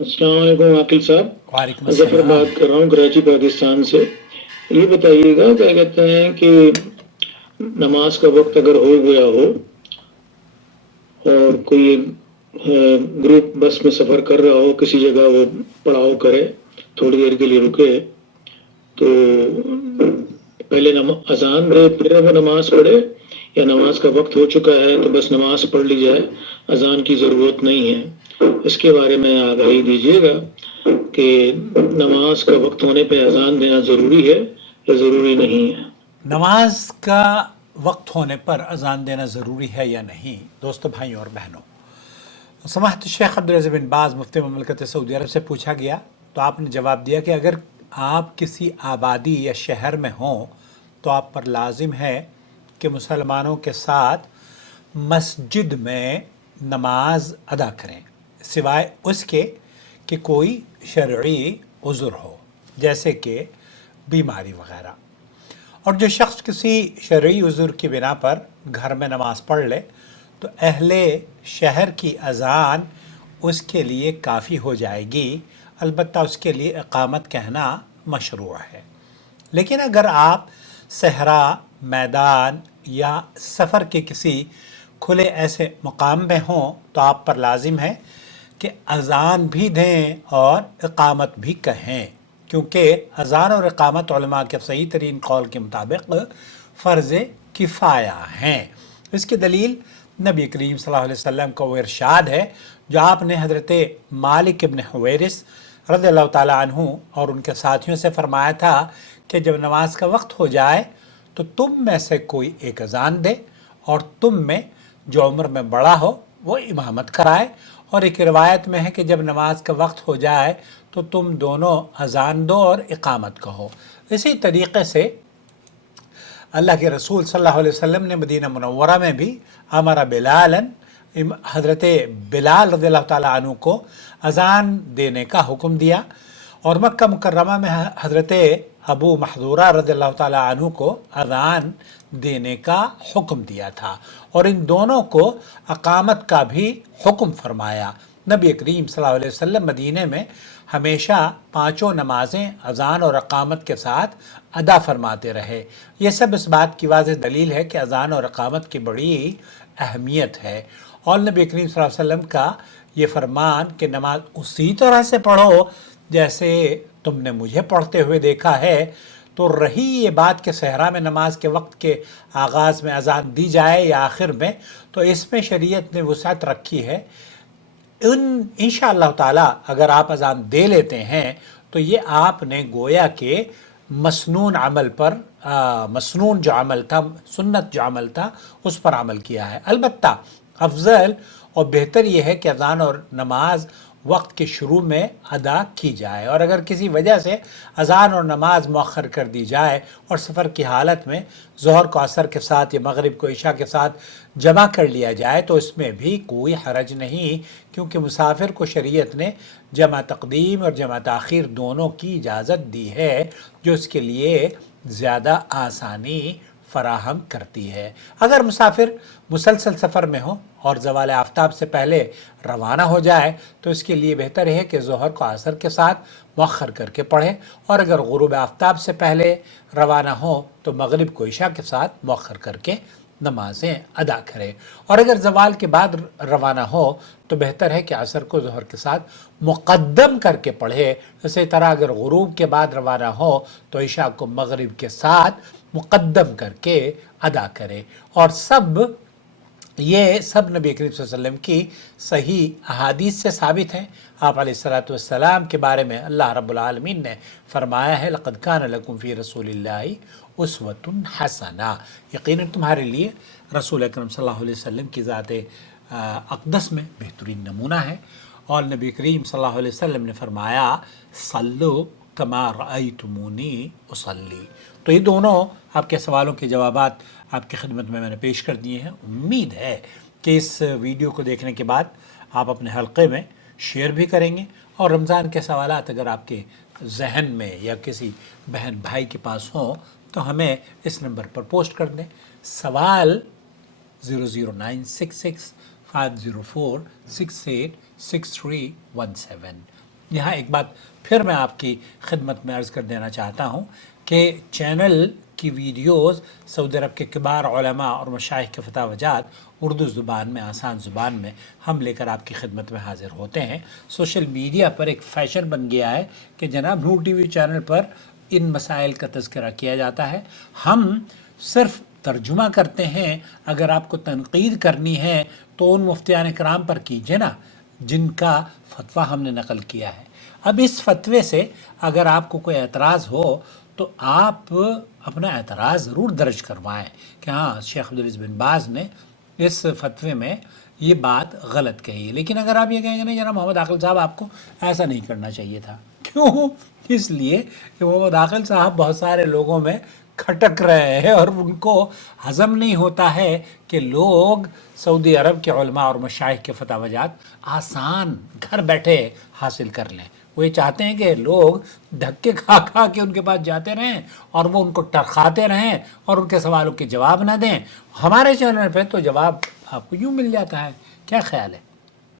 अस्सलाम वालेकुम आकिल वालेकुम साहब, जफर अस्सलाम। बात कर रहा हूँ कराची पाकिस्तान से। ये बताइएगा, क्या कहते हैं कि नमाज का वक्त अगर हो गया हो और कोई ग्रुप बस में सफ़र कर रहा हो, किसी जगह वो पड़ाव करे, थोड़ी देर के लिए रुके, तो पहले अजान दे फिर वो नमाज पढ़े, या नमाज का वक्त हो चुका है तो बस नमाज पढ़ ली जाए, अजान की ज़रूरत नहीं है। इसके बारे में आगाही दीजिएगा कि नमाज का वक्त होने पे अजान देना ज़रूरी है या ज़रूरी नहीं है। नमाज का वक्त होने पर अजान देना ज़रूरी है या नहीं। दोस्तों, भाइयों और बहनों, समाहत शेख अब्दुल अज़ीज़ बिन बाज़ मुफ्ती ममलकत सऊदी अरब से पूछा गया तो आपने जवाब दिया कि अगर आप किसी आबादी या शहर में हों तो आप पर लाजिम है कि मुसलमानों के साथ मस्जिद में नमाज अदा करें, सिवाय उसके कि कोई शरई उज़्र हो, जैसे कि बीमारी वगैरह। और जो शख्स किसी शरई उज़्र की बिना पर घर में नमाज पढ़ ले तो अहले शहर की अज़ान उसके लिए काफ़ी हो जाएगी, अलबत्ता उसके लिए इक़ामत कहना मशरूअ है। लेकिन अगर आप सहरा, मैदान या सफ़र के किसी खुले ऐसे मुकाम में हों तो आप पर लाजिम है कि अज़ान भी दें और इक़ामत भी कहें, क्योंकि अज़ान और इक़ामत उलमा के सही तरीन कौल के मुताबिक फ़र्ज़ किफ़ाया हैं। इसकी दलील नबी करीम सल्लल्लाहु अलैहि वसल्लम का वो इरशाद है जो आपने हज़रत मालिक इब्न हुवैरिस रज़ियल्लाहु ताला अन्हु और उनके साथियों से फरमाया था कि जब नमाज का वक्त हो जाए तो तुम में से कोई एक अजान दे और तुम में जो उम्र में बड़ा हो वो इमामत कराए, और एक रिवायत में है कि जब नमाज का वक्त हो जाए तो तुम दोनों अजान दो और इकामत कहो। इसी तरीक़े से अल्लाह के रसूल सल्लल्लाहु अलैहि वसल्लम ने मदीना मुनव्वरा में भी हमारा बिलालन, हज़रत बिलाल रज़ियल्लाहु ताला अन्हु को अज़ान देने का हुक्म दिया, और मक्का मुकर्रमा में हज़रत अबू महज़ूरा रज़ियल्लाहु ताला अन्हु को अज़ान देने का हुक्म दिया था, और इन दोनों को अकामत का भी हुक्म फरमाया। नबी करीम सल्लल्लाहु अलैहि वसल्लम मदीने में हमेशा पाँचों नमाजें अज़ान और अकामत के साथ अदा फरमाते रहे। ये सब इस बात की वाज़ेह दलील है कि अज़ान और अकामत की बड़ी अहमियत है, और नबी करीम सल्लल्लाहु अलैहि वसल्लम का ये फरमान कि नमाज उसी तरह से पढ़ो जैसे तुमने मुझे पढ़ते हुए देखा है। तो रही ये बात कि सहरा में नमाज के वक्त के आगाज़ में अज़ान दी जाए या आखिर में, तो इसमें शरीयत ने वुसअत रखी है। इंशाअल्लाह ताला अगर आप अज़ान दे लेते हैं तो ये आपने गोया के मसनून अमल पर मसनून जो अमल था, सुन्नत जो अमल था, उस पर अमल किया है। अलबत्ता अफजल और बेहतर यह है कि अज़ान और नमाज वक्त के शुरू में अदा की जाए, और अगर किसी वजह से अज़ान और नमाज मौखर कर दी जाए और सफ़र की हालत में ज़ोहर को असर के साथ या मगरिब को इशा के साथ जमा कर लिया जाए तो इसमें भी कोई हरज नहीं, क्योंकि मुसाफिर को शरीयत ने जमा तक़दीम और जमा ताख़ीर दोनों की इजाज़त दी है, जो इसके लिए ज़्यादा आसानी फराहम करती है। अगर मुसाफिर मुसलसल सफ़र में हो और ज़वाल आफ्ताब से पहले रवाना हो जाए तो इसके लिए बेहतर है कि ज़ोहर को असर के साथ मौखर करके पढ़े, और अगर गुरूब आफ्ताब से पहले रवाना हो तो मगरिब को इशा के साथ मौखर करके नमाजें अदा करे, और अगर ज़वाल के बाद रवाना हो तो बेहतर है कि असर को ज़ोहर के साथ मुक़द्दम करके पढ़े। इसी तरह अगर गुरूब के बाद रवाना हो तो इशा को मगरिब के साथ मुक़द्दम करके अदा करे। और ये सब नबी करीम सल्लल्लाहु अलैहि वसल्लम की सही अहादीस से साबित है। आप अलैहिस्सलातु वस्सलाम के बारे में अल्लाह रब्बुल आलमीन ने फरमाया है, लक़द कान लकुम फ़ी रसूलिल्लाहि उस्वतुन हसना, यकीनन तुम्हारे लिए रसूल अकरम सल्लल्लाहु अलैहि वसल्लम की ज़ात अक़दस में बेहतरीन नमूना है। और नबी करीम सल्लल्लाहु अलैहि वसल्लम ने फरमाया, सल्लु कमा रअयतुमूनी उसल्ली। तो ये दोनों आपके सवालों के जवाबात आपकी खिदमत में मैंने पेश कर दिए हैं। उम्मीद है कि इस वीडियो को देखने के बाद आप अपने हल्के में शेयर भी करेंगे, और रमज़ान के सवालात अगर आपके जहन में या किसी बहन भाई के पास हों तो हमें इस नंबर पर पोस्ट कर दें। सवाल 00966 504 686317। یہاں ایک بات پھر میں آپ کی خدمت میں عرض کر دینا چاہتا ہوں کہ چینل کی ویڈیوز سعودی عرب کے کبار علماء اور مشائخ کے فتح وجات اردو زبان میں، آسان زبان میں ہم لے کر آپ کی خدمت میں حاضر ہوتے ہیں۔ سوشل میڈیا پر ایک فیشن بن گیا ہے کہ جناب نور ٹی وی چینل پر ان مسائل کا تذکرہ کیا جاتا ہے، ہم صرف ترجمہ کرتے ہیں۔ اگر آپ کو تنقید کرنی ہے تو ان مفتیان کرام پر کیجیے نا جن کا فتویٰ ہم نے نقل کیا ہے۔ اب اس فتوے سے اگر آپ کو کوئی اعتراض ہو تو آپ اپنا اعتراض ضرور درج کروائیں کہ ہاں شیخ عبدالعزیز بن باز نے اس فتوے میں یہ بات غلط کہی ہے۔ لیکن اگر آپ یہ کہیں گے نہیں جناب محمد عاقل صاحب آپ کو ایسا نہیں کرنا چاہیے تھا، کیوں؟ اس لیے کہ محمد عاقل صاحب بہت سارے لوگوں میں کھٹک رہے ہیں اور ان کو ہضم نہیں ہوتا ہے کہ لوگ سعودی عرب کے علماء اور مشائخ کے فتح وجات آسان گھر بیٹھے حاصل کر لیں۔ وہ یہ چاہتے ہیں کہ لوگ دھکے کھا کھا کے ان کے پاس جاتے رہیں اور وہ ان کو ٹرخاتے رہیں اور ان کے سوالوں کے جواب نہ دیں۔ ہمارے چینل پہ تو جواب آپ کو یوں مل جاتا ہے۔ کیا خیال ہے؟